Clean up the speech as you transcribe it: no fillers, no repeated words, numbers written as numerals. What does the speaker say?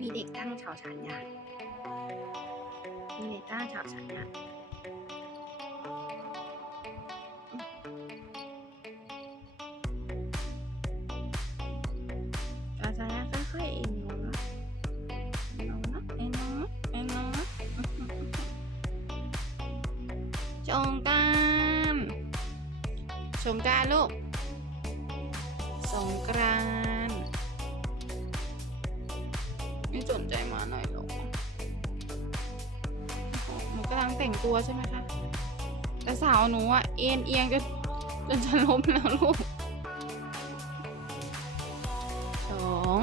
มีเด็กตั้งเฉาฉานยังมีเด็กตั้งเฉาฉานยังกาซาค่อยๆเองนะน้องนะไอ้น้องนะไอ้น้องนะสงกรานต์สงกรานต์ลูกสงกรานต์ไม่สนใจมาหน่อยหรอกหนูกำลังแต่งตัวใช่ไหมคะแต่สาวหนูอ่ะเอียงจนจะล้มแล้วลูกสอง